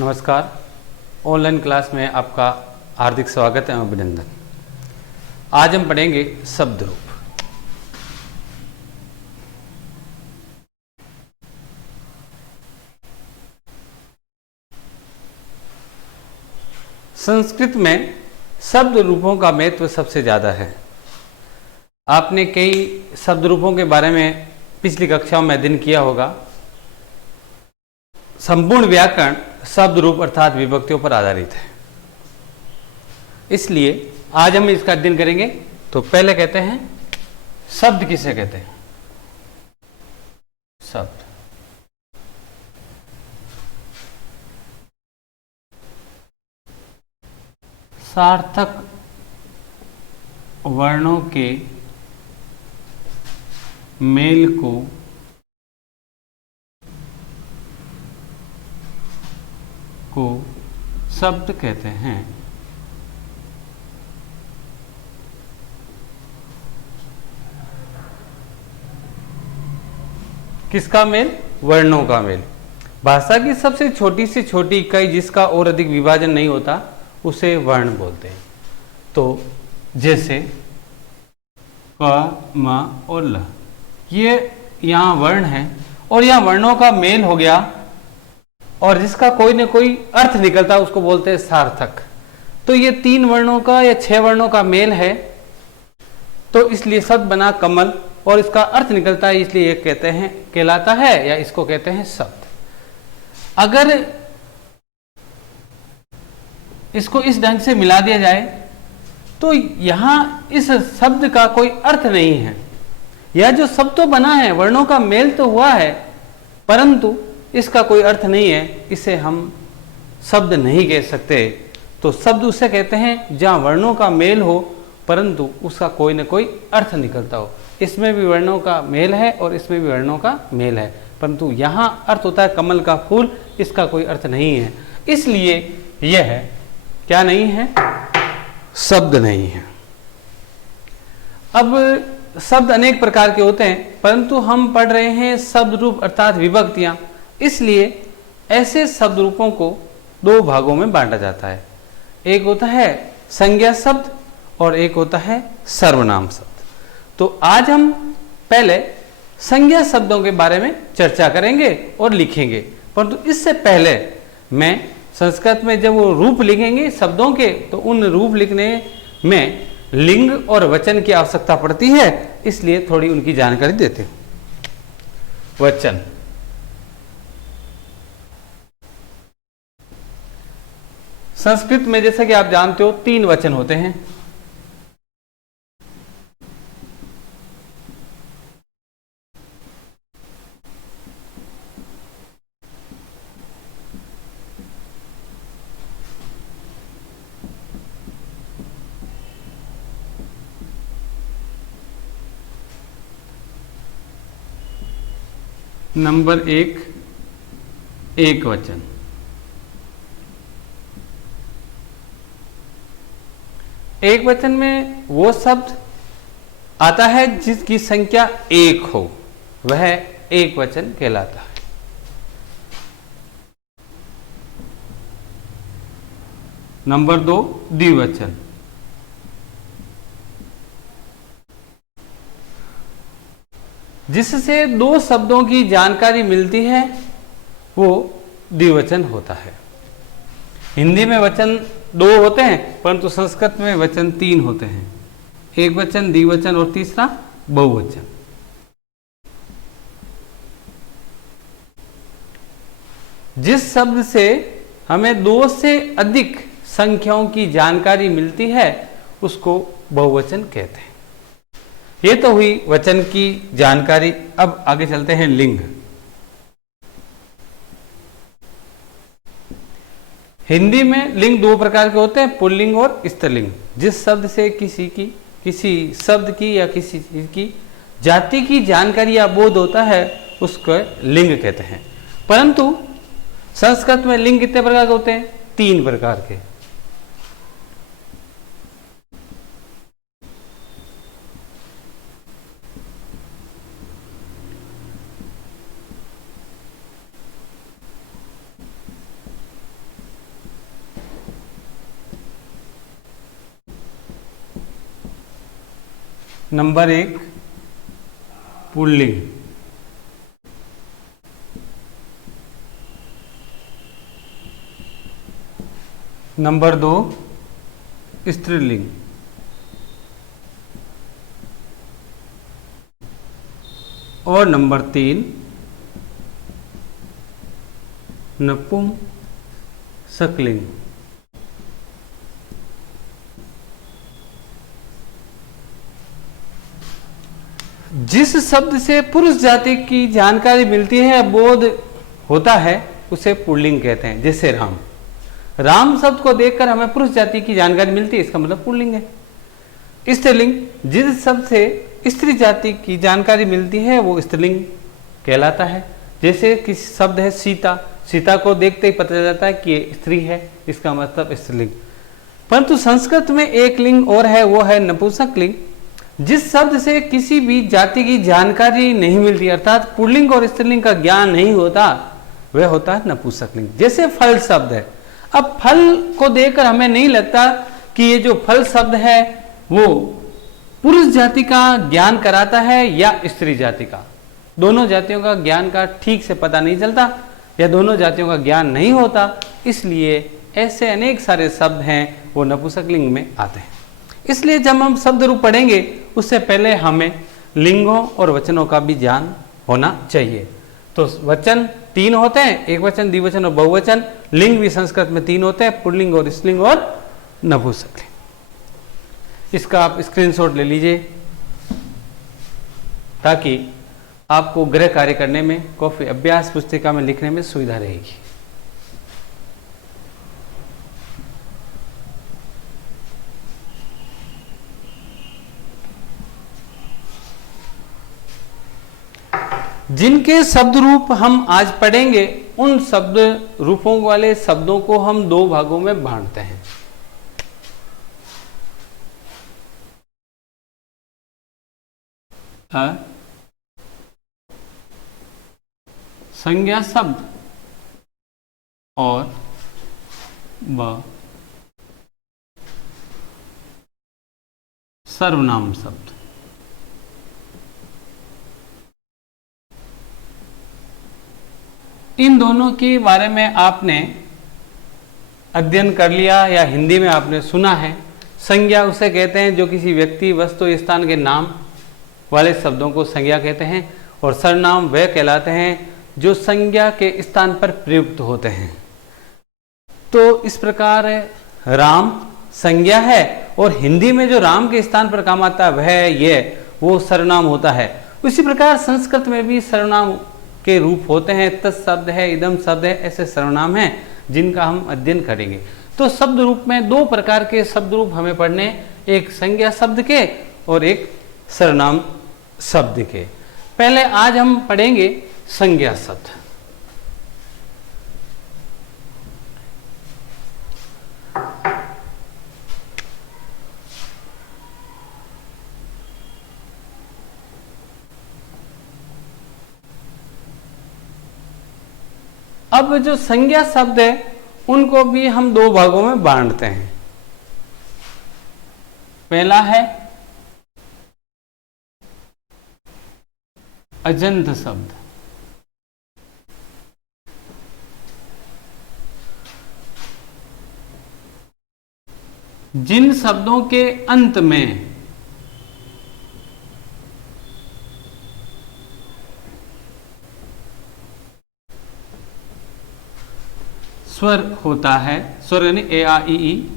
नमस्कार। Online class में आपका हार्दिक स्वागत एवं अभिनंदन। आज हम पढ़ेंगे शब्द रूप। संस्कृत में शब्द रूपों का महत्व सबसे ज़्यादा है। आपने कई शब्द रूपों के बारे में पिछली कक्षाओं में अध्ययन किया होगा। संपूर्ण व्याकरण शब्द रूप अर्थात विभक्तियों पर आधारित है, इसलिए आज हम इसका अध्ययन करेंगे। तो पहले कहते हैं शब्द किसे कहते हैं। शब्द सार्थक वर्णों के मेल को शब्द कहते हैं। किसका मेल? वर्णों का मेल। भाषा की सबसे छोटी से छोटी इकाई जिसका और अधिक विभाजन नहीं होता उसे वर्ण बोलते हैं। तो जैसे क, म और ल, ये यहाँ वर्ण है और यहाँ वर्णों का मेल हो गया और जिसका कोई न कोई अर्थ निकलता है उसको बोलते हैं सार्थक। तो ये 3 वर्णों का या 6 वर्णों का मेल है, तो इसलिए शब्द बना कमल और इसका अर्थ निकलता है, इसलिए ये कहते हैं कहलाता है या इसको कहते हैं शब्द। अगर इसको इस ढंग से मिला दिया जाए तो यहां इस शब्द का कोई अर्थ नहीं है। यह जो शब्द तो बना है, वर्णों का मेल तो हुआ है, परंतु इसका कोई अर्थ नहीं है, इसे हम शब्द नहीं कह सकते। तो शब्द उसे कहते हैं जहां वर्णों का मेल हो परंतु उसका कोई न कोई अर्थ निकलता हो। इसमें भी वर्णों का मेल है और इसमें भी वर्णों का मेल है, परंतु यहां अर्थ होता है कमल का फूल, इसका कोई अर्थ नहीं है, इसलिए यह क्या नहीं है? शब्द नहीं है। अब शब्द अनेक प्रकार के होते हैं, परंतु हम पढ़ रहे हैं शब्द रूप अर्थात विभक्तियां, इसलिए ऐसे शब्द रूपों को 2 भागों में बांटा जाता है। एक होता है संज्ञा शब्द और एक होता है सर्वनाम शब्द। तो आज हम पहले संज्ञा शब्दों के बारे में चर्चा करेंगे और लिखेंगे, परंतु इससे पहले मैं संस्कृत में जब वो रूप लिखेंगे शब्दों के, तो उन रूप लिखने में लिंग और वचन की आवश्यकता पड़ती है, इसलिए थोड़ी उनकी जानकारी देते हैं। वचन संस्कृत में जैसा कि आप जानते हो 3 वचन होते हैं। नंबर 1 एक वचन। एक वचन में वो शब्द आता है जिसकी संख्या 1 हो, वह एक वचन कहलाता है। नंबर 2 द्विवचन। जिससे 2 शब्दों की जानकारी मिलती है वो द्विवचन होता है। हिंदी में वचन 2 होते हैं, परंतु संस्कृत में वचन 3 होते हैं। एक वचन, द्विवचन और तीसरा बहुवचन। जिस शब्द से हमें 2 से अधिक संख्याओं की जानकारी मिलती है उसको बहुवचन कहते हैं। ये तो हुई वचन की जानकारी। अब आगे चलते हैं लिंग। हिंदी में लिंग 2 प्रकार के होते हैं, पुल्लिंग और स्त्रीलिंग। जिस शब्द से किसी शब्द की या किसी चीज की जाति की जानकारी या बोध होता है उसको लिंग कहते हैं। परंतु संस्कृत में लिंग कितने प्रकार के होते हैं? 3 प्रकार के। नंबर 1 पुल्लिंग, नंबर 2 स्त्रीलिंग, और नंबर 3 नपुंसकलिंग। जिस शब्द से पुरुष जाति की जानकारी मिलती है, बोध होता है, उसे पुल्लिंग कहते हैं। जैसे राम, राम शब्द को देखकर हमें पुरुष जाति की जानकारी मिलती है, इसका मतलब पुल्लिंग है। स्त्रीलिंग, जिस शब्द से स्त्री जाति की जानकारी मिलती है वो स्त्रीलिंग कहलाता है। जैसे कि शब्द है सीता, सीता को देखते ही पता चल जाता है कि ये स्त्री है, इसका मतलब स्त्रीलिंग। परंतु संस्कृत में एक लिंग और है, वो है नपुंसकलिंग। जिस शब्द से किसी भी जाति की जानकारी नहीं मिलती, अर्थात पुल्लिंग और स्त्रीलिंग का ज्ञान नहीं होता, वह होता है नपुंसकलिंग। जैसे फल शब्द है, अब फल को देखकर हमें नहीं लगता कि ये जो फल शब्द है वो पुरुष जाति का ज्ञान कराता है या स्त्री जाति का। दोनों जातियों का ज्ञान का ठीक से पता नहीं चलता या दोनों जातियों का ज्ञान नहीं होता, इसलिए ऐसे अनेक सारे शब्द हैं वो नपुंसकलिंग में आते हैं। इसलिए जब हम शब्द रूप पढ़ेंगे उससे पहले हमें लिंगों और वचनों का भी ज्ञान होना चाहिए। तो वचन 3 होते हैं, एक वचन, द्विवचन और बहुवचन। लिंग भी संस्कृत में 3 होते हैं, पुल्लिंग और स्त्रीलिंग और नपुंसकलिंग। इसका आप स्क्रीनशॉट ले लीजिए ताकि आपको गृह कार्य करने में, कॉफी अभ्यास पुस्तिका में लिखने में सुविधा रहेगी। जिनके शब्द रूप हम आज पढ़ेंगे, उन शब्द रूपों वाले शब्दों को हम 2 भागों में बांटते हैं। संज्ञा शब्द और सर्वनाम शब्द। इन दोनों के बारे में आपने अध्ययन कर लिया या हिंदी में आपने सुना है। संज्ञा उसे कहते हैं जो किसी व्यक्ति, वस्तु, स्थान के नाम वाले शब्दों को संज्ञा कहते हैं, और सर्वनाम वह कहलाते हैं जो संज्ञा के स्थान पर प्रयुक्त होते हैं। तो इस प्रकार राम संज्ञा है और हिंदी में जो राम के स्थान पर काम आता है वो सर्वनाम होता है। उसी प्रकार संस्कृत में भी सर्वनाम के रूप होते हैं। तत्शब्द है, इदम शब्द है, ऐसे सर्वनाम हैं जिनका हम अध्ययन करेंगे। तो शब्द रूप में 2 प्रकार के शब्द रूप हमें पढ़ने, एक संज्ञा शब्द के और एक सर्वनाम शब्द के। पहले आज हम पढ़ेंगे संज्ञा शब्द। अब जो संज्ञा शब्द है उनको भी हम 2 भागों में बांटते हैं। पहला है अजंत शब्द। जिन शब्दों के अंत में स्वर होता है, स्वर यानी ए आ ई ई,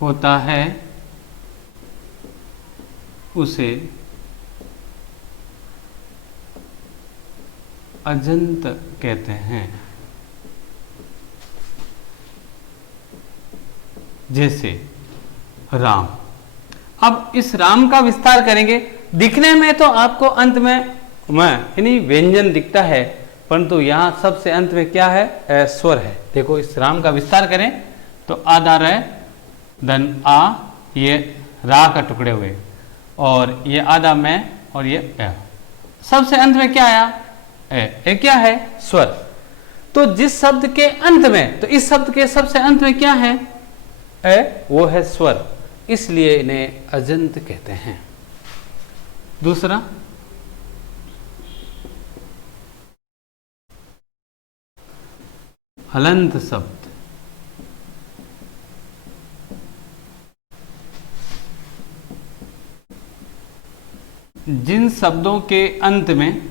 होता है, उसे अजंत कहते हैं। जैसे राम। अब इस राम का विस्तार करेंगे। दिखने में तो आपको अंत में यानी व्यंजन दिखता है, परंतु यहां सबसे अंत में क्या है? स्वर है। देखो इस राम का विस्तार करें तो आधा रहे, धन आ, ये रा का टुकड़े हुए, और ये आधा में, और ये ए। सबसे अंत में क्या आया? ए क्या है? स्वर। तो जिस शब्द के अंत में, तो इस शब्द के सबसे अंत में क्या है? ए, वो है स्वर, इसलिए इन्हें अजंत कहते हैं। दूसरा, हलंत शब्द। जिन शब्दों के अंत में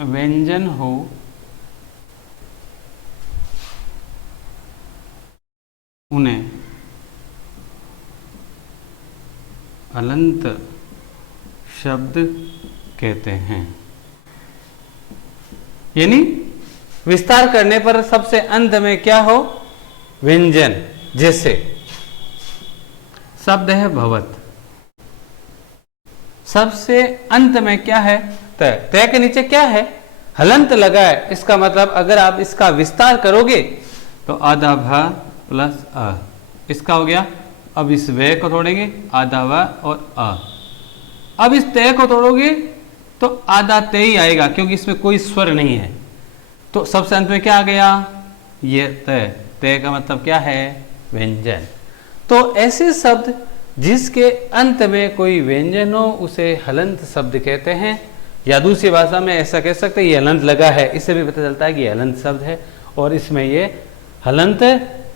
व्यंजन हो, उन्हें हलंत शब्द कहते हैं। यानी विस्तार करने पर सबसे अंत में क्या हो? व्यंजन। जैसे शब्द है भवत, सबसे अंत में क्या है? तय। तय के नीचे क्या है? हलंत लगा है। इसका मतलब अगर आप इसका विस्तार करोगे तो आधा भ प्लस अ, इसका हो गया। अब इस वे को तोड़ेंगे, आधा व और अ। अब इस तय को तोड़ोगे तो आधा तय ही आएगा, क्योंकि इसमें कोई स्वर नहीं है। तो सबसे अंत में क्या आ गया? ये तय। तय का मतलब क्या है? व्यंजन। तो ऐसे शब्द जिसके अंत में कोई व्यंजन हो उसे हलंत शब्द कहते हैं। या दूसरी भाषा में ऐसा कह सकते हैं ये हलंत लगा है, इससे भी पता चलता है कि ये हलंत शब्द है। और इसमें ये हलंत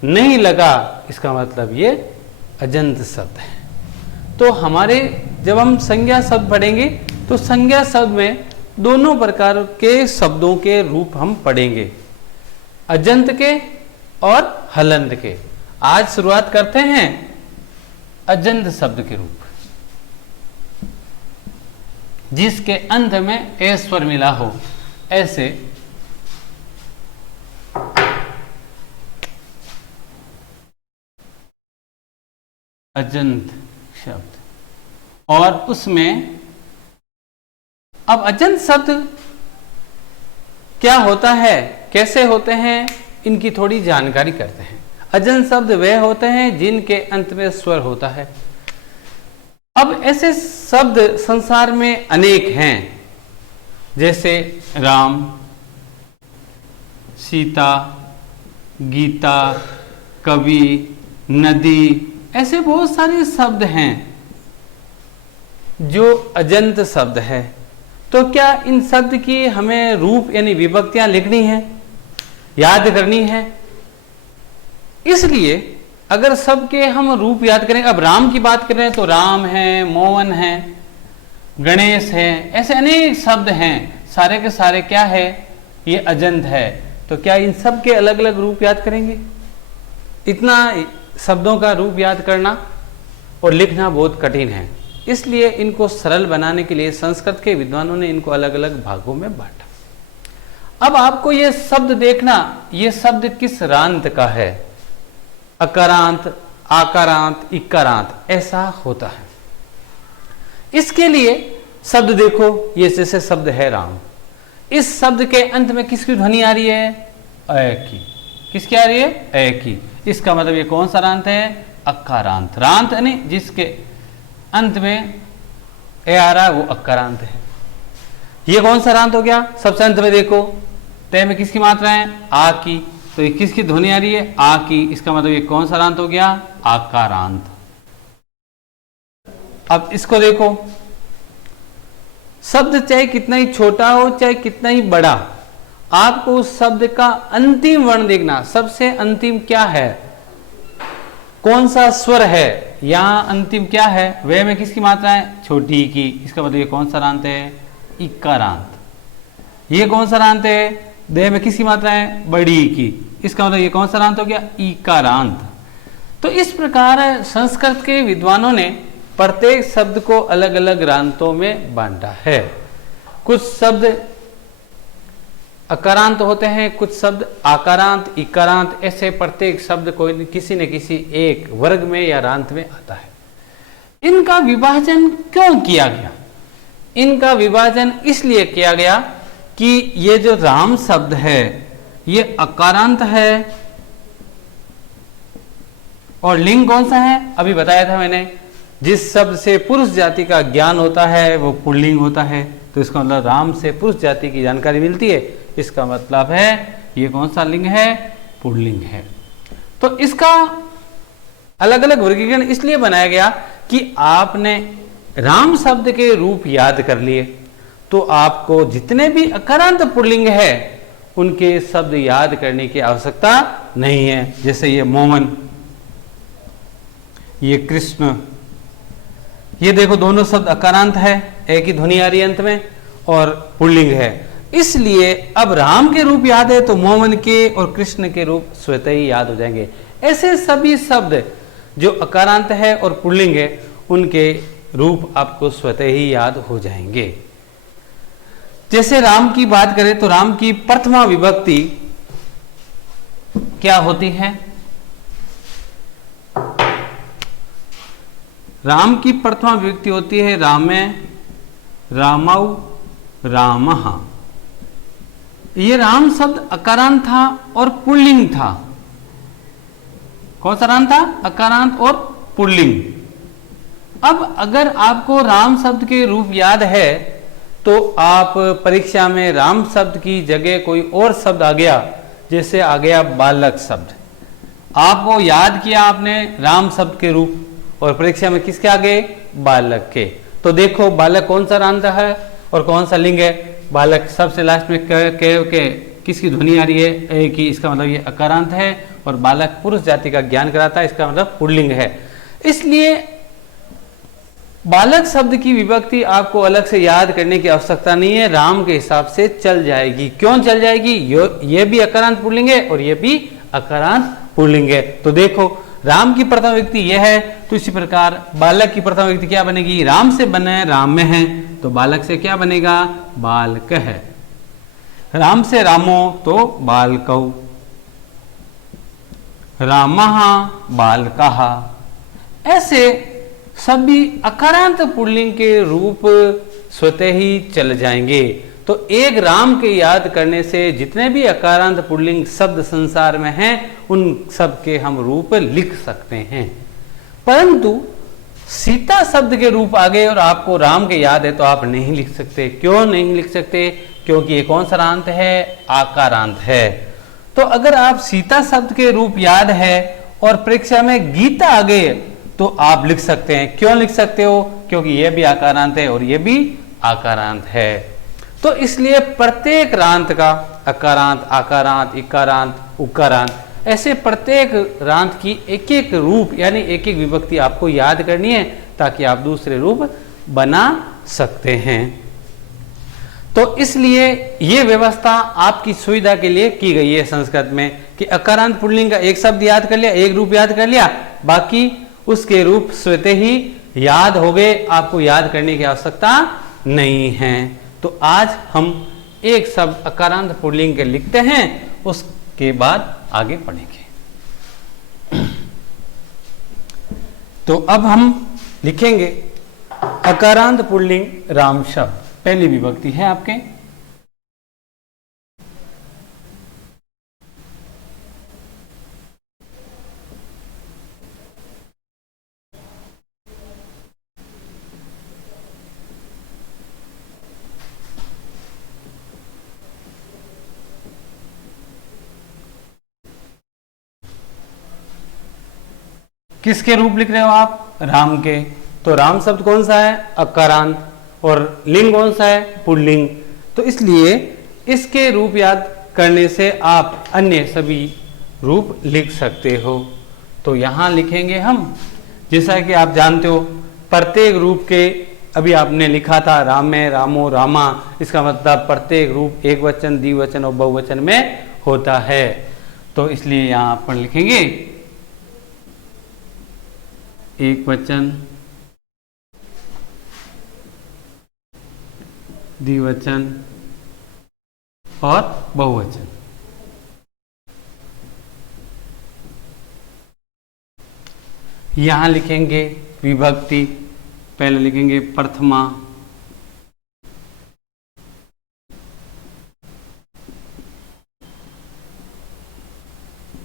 नहीं लगा, इसका मतलब ये अजंत शब्द है। तो हमारे जब हम संज्ञा शब्द पढ़ेंगे तो संज्ञा शब्द में दोनों प्रकार के शब्दों के रूप हम पढ़ेंगे, अजंत के और हलंत के। आज शुरुआत करते हैं अजंत शब्द के रूप, जिसके अंत में ए स्वर मिला हो। ऐसे अजंत शब्द। और उसमें अब अजंत शब्द क्या होता है, कैसे होते हैं, इनकी थोड़ी जानकारी करते हैं। अजंत शब्द वे होते हैं जिनके अंत में स्वर होता है। अब ऐसे शब्द संसार में अनेक हैं, जैसे राम, सीता, गीता, कवि, नदी, ऐसे बहुत सारे शब्द हैं जो अजंत शब्द है। तो क्या इन शब्द की हमें रूप यानी विभक्तियां लिखनी है, याद करनी है? इसलिए अगर सबके हम रूप याद करें, अब राम की बात करें तो राम है, मोहन है, गणेश है, ऐसे अनेक शब्द हैं, सारे के सारे क्या है? ये अजंत है। तो क्या इन सब के अलग अलग रूप याद करेंगे? इतना शब्दों का रूप याद करना और लिखना बहुत कठिन है। इसलिए इनको सरल बनाने के लिए संस्कृत के विद्वानों ने इनको अलग अलग भागों में बांटा। अब आपको ये शब्द देखना, ये शब्द किस रांत का है? अकारांत, आकारांत, इकारांत, ऐसा होता है। इसके लिए शब्द देखो, ये जैसे शब्द है राम, इस शब्द के अंत में किसकी ध्वनि आ रही है? अ की। किसकी आ रही है? अ की। इसका मतलब ये कौन सा रांत है? अकारांत। रांत यानी जिसके अंत में ए आ रहा है वो अकारांत है। ये कौन सा रांत हो गया? सबसे अंत में देखो, तय में किसकी मात्रा है? आ की। तो ये किसकी ध्वनि आ रही है? आ की। इसका मतलब ये कौन सा रांत हो गया? आकारांत। अब इसको देखो, शब्द चाहे कितना ही छोटा हो, चाहे कितना ही बड़ा, आपको उस शब्द का अंतिम वर्ण देखना। सबसे अंतिम क्या है? कौन सा स्वर है? यहां अंतिम क्या है? वे में किसकी मात्रा है? छोटी की। इसका मतलब ये कौन सा रांत है? इकारांत। ये कौन सा रांत है? दे में किसकी मात्रा है? बड़ी की। इसका मतलब ये कौन सा रांत हो गया? इकारांत। तो इस प्रकार संस्कृत के विद्वानों ने प्रत्येक शब्द को अलग अलग रांतों में बांटा है। कुछ शब्द अकारांत होते हैं, कुछ शब्द आकारांत, इकारांत, ऐसे प्रत्येक शब्द को किसी न किसी एक वर्ग में या रांत में आता है। इनका विभाजन क्यों किया गया? इनका विभाजन इसलिए किया गया कि ये जो राम शब्द है, ये अकारांत है और लिंग कौन सा है? अभी बताया था मैंने, जिस शब्द से पुरुष जाति का ज्ञान होता है वो पुल्लिंग होता है। तो इसका मतलब राम से पुरुष जाति की जानकारी मिलती है, इसका मतलब है ये कौन सा लिंग है? पुल्लिंग है। तो इसका अलग अलग वर्गीकरण इसलिए बनाया गया कि आपने राम शब्द के रूप याद कर लिए, तो आपको जितने भी अकारांत पुल्लिंग है उनके शब्द याद करने की आवश्यकता नहीं है। जैसे ये मोहन, ये कृष्ण, ये देखो दोनों शब्द अकारांत है, एक ही ध्वनि आ रही है अंत में, और पुल्लिंग है। इसलिए अब राम के रूप याद है तो मोहन के और कृष्ण के रूप स्वतः ही याद हो जाएंगे। ऐसे सभी शब्द जो अकारांत है और पुल्लिंग है उनके रूप आपको स्वतः ही याद हो जाएंगे। जैसे राम की बात करें तो राम की प्रथमा विभक्ति क्या होती है? राम की प्रथमा विभक्ति होती है रामे, रामौ, रामः। ये राम शब्द अकारांत था और पुल्लिंग था। कौन सा राम था? अकारांत और पुल्लिंग। अब अगर आपको राम शब्द के रूप याद है तो आप परीक्षा में राम शब्द की जगह कोई और शब्द आ गया, जैसे आ गया बालक शब्द, आपको याद किया आपने राम शब्द के रूप और परीक्षा में किसके आगे? बालक के। तो देखो बालक कौन सा राम है और कौन सा लिंग है? बालक सबसे लास्ट में के किसकी ध्वनि आ रही है? ए की। इसका मतलब ये अकारांत है और बालक पुरुष जाति का ज्ञान कराता है, इसका मतलब पुल्लिंग है। इसलिए बालक शब्द की विभक्ति आपको अलग से याद करने की आवश्यकता नहीं है, राम के हिसाब से चल जाएगी। क्यों चल जाएगी? ये भी अकारांत पुल्लिंग है और ये भी अकारांत पुल्लिंग है। तो देखो राम की प्रथम व्यक्ति यह है, तो इसी प्रकार बालक की प्रथम व्यक्ति क्या बनेगी? राम से बने राम में है तो बालक से क्या बनेगा? बालक है। राम से रामो तो बालकौ, रामः बालकः। ऐसे सभी अकारांत पुल्लिंग के रूप स्वतः ही चल जाएंगे। तो एक राम के याद करने से जितने भी अकारांत पुल्लिंग शब्द संसार में हैं उन सब के हम रूप लिख सकते हैं। परंतु सीता शब्द के रूप आ गए और आपको राम के याद है तो आप नहीं लिख सकते। क्यों नहीं लिख सकते? क्योंकि ये कौन सा रांत है? आकारांत है। तो अगर आप सीता शब्द के रूप याद है और परीक्षा में गीता आ गए तो आप लिख सकते हैं। क्यों लिख सकते हो? क्योंकि यह भी आकारांत है और यह भी आकारांत है। तो इसलिए प्रत्येक रांत का अकारांत, आकारांत, इकारांत, उकारांत, ऐसे प्रत्येक रांत की एक एक रूप यानी एक एक विभक्ति आपको याद करनी है ताकि आप दूसरे रूप बना सकते हैं। तो इसलिए ये व्यवस्था आपकी सुविधा के लिए की गई है संस्कृत में कि अकारांत पुल्लिंग का एक शब्द याद कर लिया, एक रूप याद कर लिया, बाकी उसके रूप स्वतः ही याद हो गए, आपको याद करने की आवश्यकता नहीं है। तो आज हम एक शब्द अकारांत पुल्लिंग के लिखते हैं, उसके बाद आगे पढ़ेंगे। तो अब हम लिखेंगे अकारांत पुल्लिंग राम शब्द। पहली विभक्ति है आपके किसके रूप लिख रहे हो आप? राम के। तो राम शब्द कौन सा है? अकारांत। और लिंग कौन सा है? पुल्लिंग। तो इसलिए इसके रूप याद करने से आप अन्य सभी रूप लिख सकते हो। तो यहां लिखेंगे हम, जैसा कि आप जानते हो प्रत्येक रूप के अभी आपने लिखा था राम में, रामो, रामा, इसका मतलब प्रत्येक रूप एक वचन, द्विवचन और बहुवचन में होता है। तो इसलिए यहां पर लिखेंगे एक वचन, द्विवचन और बहुवचन। यहां लिखेंगे विभक्ति, पहले लिखेंगे प्रथमा,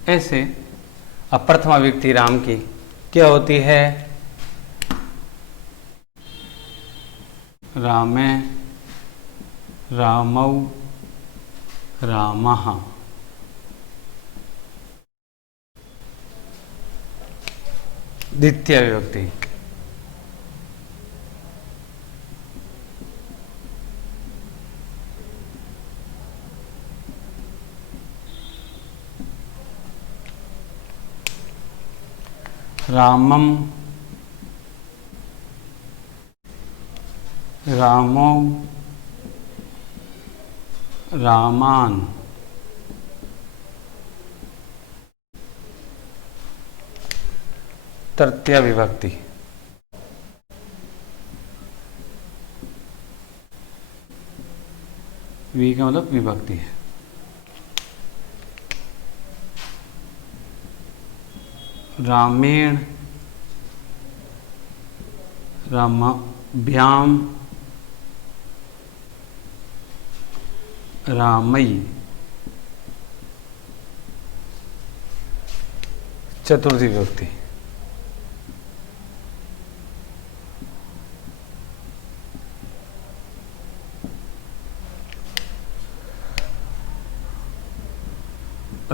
ऐसे अब प्रथमा विभक्ति राम की क्या होती है? रामे, रामौ, रामः। द्वितीय विभक्ति रामम, रामौ, रामान। तृतीय विभक्ति वी का मतलब विभक्ति है। रामेण, रामाभ्याम, रामई। चतुर्थी विभक्ति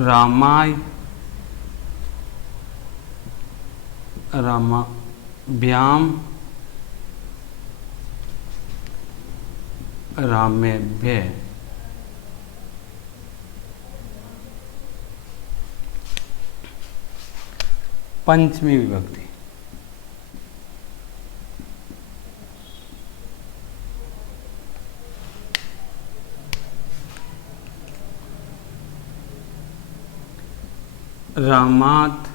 रामाय, रामाभ्याम, रामेभ्य। पंचमी विभक्ति रामात,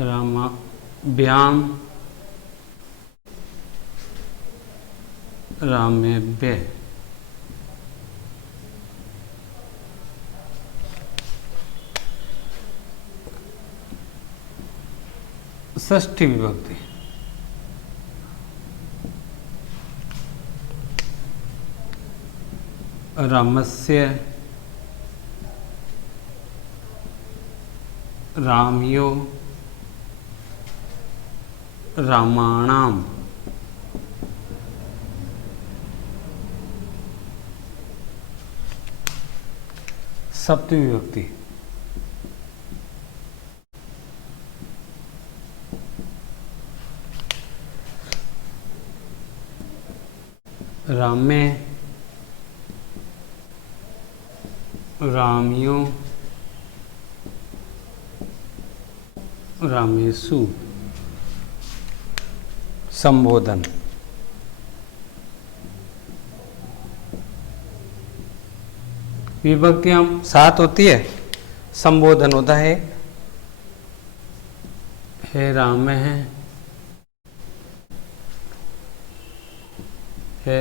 रामाभ्याम, रामेभ्य। षष्ठी विभक्ति रामस्य, रामयो, रामाणाम। सप्तमी विभक्ति रामे, रामयो, रामेशु। संबोधन विभक्तियां 7 होती है, संबोधन होता है हे राम है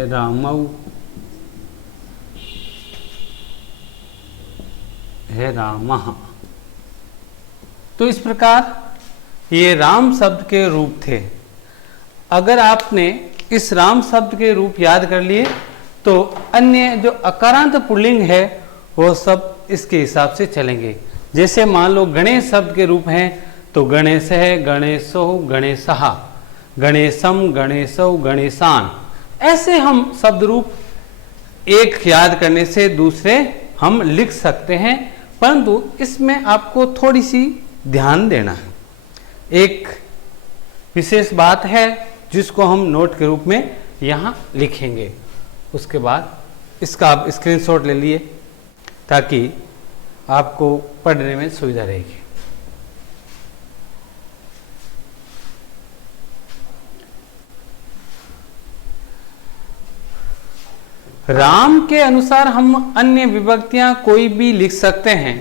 रामौ, है रामः। तो इस प्रकार ये राम शब्द के रूप थे। अगर आपने इस राम शब्द के रूप याद कर लिए तो अन्य जो अकारांत पुल्लिंग है वो सब इसके हिसाब से चलेंगे। जैसे मान लो गणेश शब्द के रूप हैं तो गणेश है, गणेशो, गणेशः, गणेशम, गणेशौ, गणेशान। ऐसे हम शब्द रूप एक याद करने से दूसरे हम लिख सकते हैं, परंतु इसमें आपको थोड़ी सी ध्यान देना है। एक विशेष बात है जिसको हम नोट के रूप में यहाँ लिखेंगे। उसके बाद इसका आप स्क्रीनशॉट ले लिए ताकि आपको पढ़ने में सुविधा रहेगी। राम के अनुसार हम अन्य विभक्तियां कोई भी लिख सकते हैं,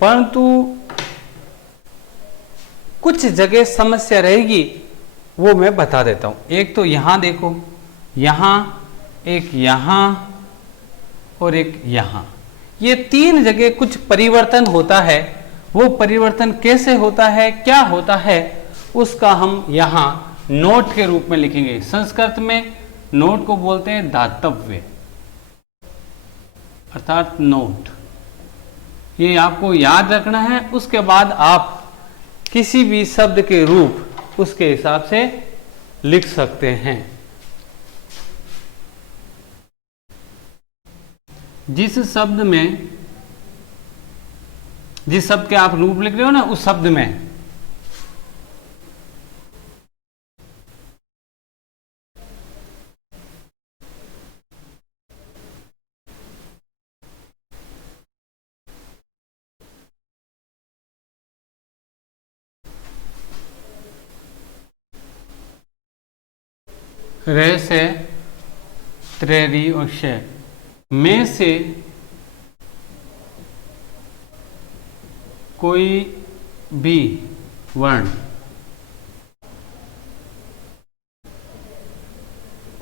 परंतु कुछ जगह समस्या रहेगी, वो मैं बता देता हूं। एक तो यहां देखो, यहां एक, यहां और एक यहां, ये 3 जगह कुछ परिवर्तन होता है। वो परिवर्तन कैसे होता है, क्या होता है, उसका हम यहां नोट के रूप में लिखेंगे। संस्कृत में नोट को बोलते हैं दातव्य, अर्थात नोट। ये आपको याद रखना है। उसके बाद आप किसी भी शब्द के रूप उसके हिसाब से लिख सकते हैं। जिस शब्द के आप रूप लिख रहे हो ना, उस शब्द में रे से त्रेरी और शे में से कोई भी वर्ण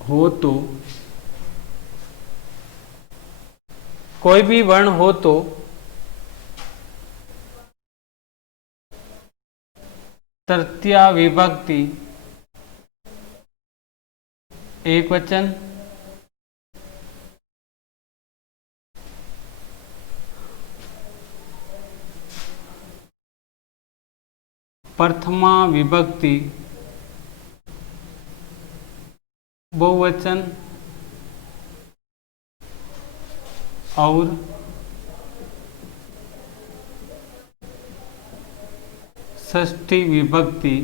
हो तो तृतीया विभक्ति एक वचन, प्रथमा विभक्ति बहुवचन और षष्ठी विभक्ति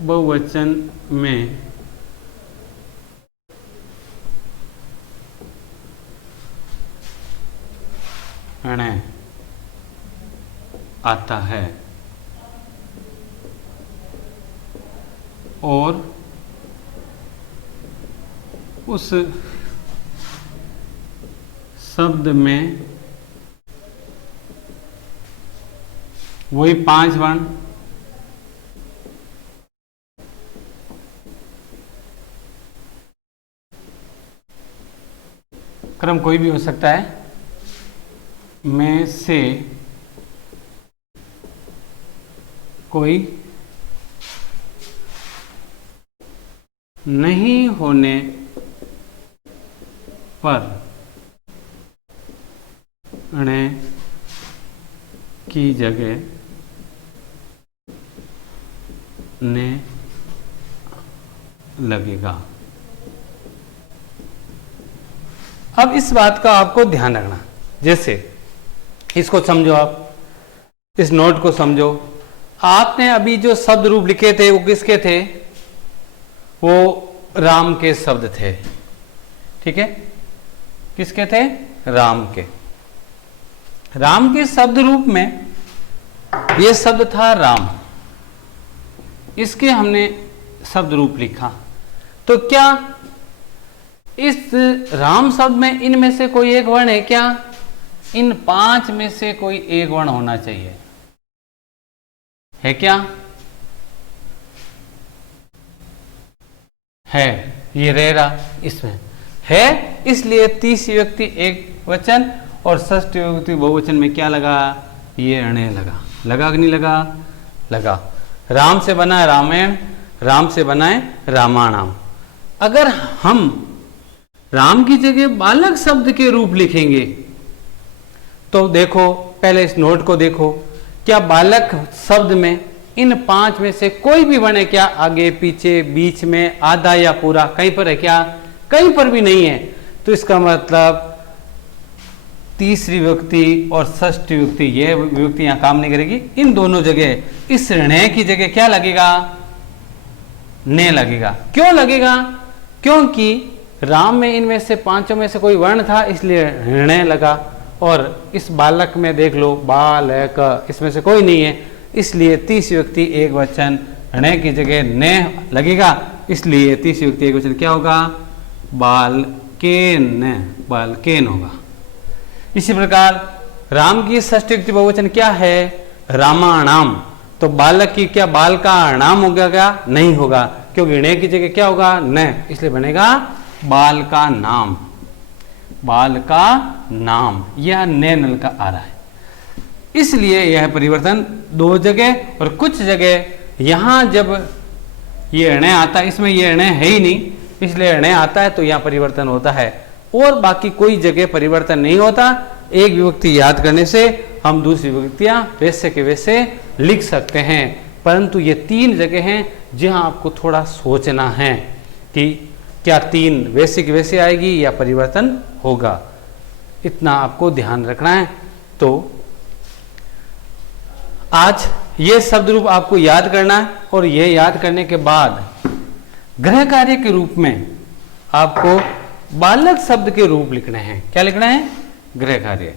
बहुवचन में ण आता है और उस शब्द में वही 5 वर्ण क्रम कोई भी हो सकता है में से कोई नहीं होने पर ण की जगह ने लगेगा। अब इस बात का आपको ध्यान रखना, जैसे इसको समझो, आप इस नोट को समझो। आपने अभी जो शब्द रूप लिखे थे वो किसके थे? वो राम के शब्द थे, ठीक है। किसके थे? राम के। राम के शब्द रूप में ये शब्द था राम, इसके हमने शब्द रूप लिखा। तो क्या इस राम शब्द में इनमें से कोई एक वर्ण है क्या? इन 5 में से कोई एक वर्ण होना चाहिए, है क्या? है, ये रह रहा इसमें है, इसलिए तीसरी व्यक्ति एक वचन और षष्ठी व्यक्ति बहुवचन में क्या लगा? ये अणे लगा। लगा कि नहीं लगा? लगा। राम से बना है रामायण, राम से बना है रामायणम। अगर हम राम की जगह बालक शब्द के रूप लिखेंगे तो देखो, पहले इस नोट को देखो, क्या बालक शब्द में इन 5 में से कोई भी वर्ण है क्या? आगे पीछे, बीच में, आधा या पूरा, कहीं पर है क्या? कहीं पर भी नहीं है। तो इसका मतलब तीसरी विभक्ति और षष्ठी विभक्ति, यह विभक्ति यहां काम नहीं करेगी। इन दोनों जगह इस ऋण की जगह क्या लगेगा? ने लगेगा। क्यों लगेगा? क्योंकि राम में इनमें से 5 में से कोई वर्ण था, इसलिए ऋण लगा। और इस बालक में देख लो, बालक, इसमें से कोई नहीं है, इसलिए तीसरी व्यक्ति एक वचन ऋण की जगह ने लगेगा, इसलिए तीसरी व्यक्ति एक वचन क्या होगा? बालकेन, बालकेन होगा। इसी प्रकार राम की षष्ठी व्यक्ति बहुवचन क्या है? रामाणाम। तो बालक की क्या बाल का नाम होगा क्या? नहीं होगा, क्योंकि ऋण की जगह क्या होगा? न, इसलिए बनेगा बाल का नाम। बाल का नाम, यह ने नल का आ रहा है, इसलिए यह परिवर्तन 2 जगह। और कुछ जगह यहां जब ये ऋण आता है, इसमें ये ऋण है ही नहीं, इसलिए ऋण आता है तो यहां परिवर्तन होता है। और बाकी कोई जगह परिवर्तन नहीं होता। एक विभक्ति याद करने से हम दूसरी विभक्तियां वैसे के वैसे लिख सकते हैं, परंतु ये 3 जगह हैं जहां आपको थोड़ा सोचना है कि क्या 3 वैसे की वैसे आएगी या परिवर्तन होगा, इतना आपको ध्यान रखना है। तो आज ये शब्द रूप आपको याद करना है और ये याद करने के बाद गृह कार्य के रूप में आपको बालक शब्द के रूप लिखने हैं। क्या लिखना है? गृह कार्य।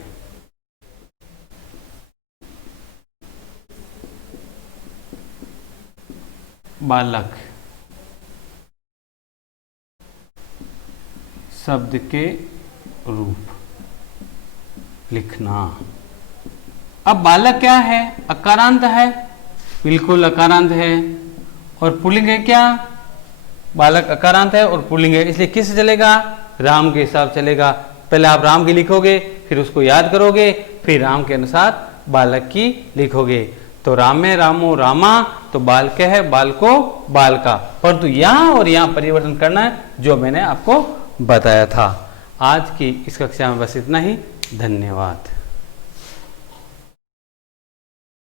बालक शब्द के रूप लिखना। अब बालक क्या है? अकारांत है, बिल्कुल अकारांत है। और पुल्लिंग है क्या? बालक अकारांत है और पुल्लिंग है, इसलिए किस चलेगा? राम के हिसाब चलेगा। पहले आप राम की लिखोगे, फिर उसको याद करोगे, फिर राम के अनुसार बालक की लिखोगे। तो राम में रामो रामा, तो बाल क्या है? बाल को बाल का। परंतु यहां और यहां परिवर्तन करना है, जो मैंने आपको बताया था। आज की इस कक्षा में बस इतना ही। धन्यवाद।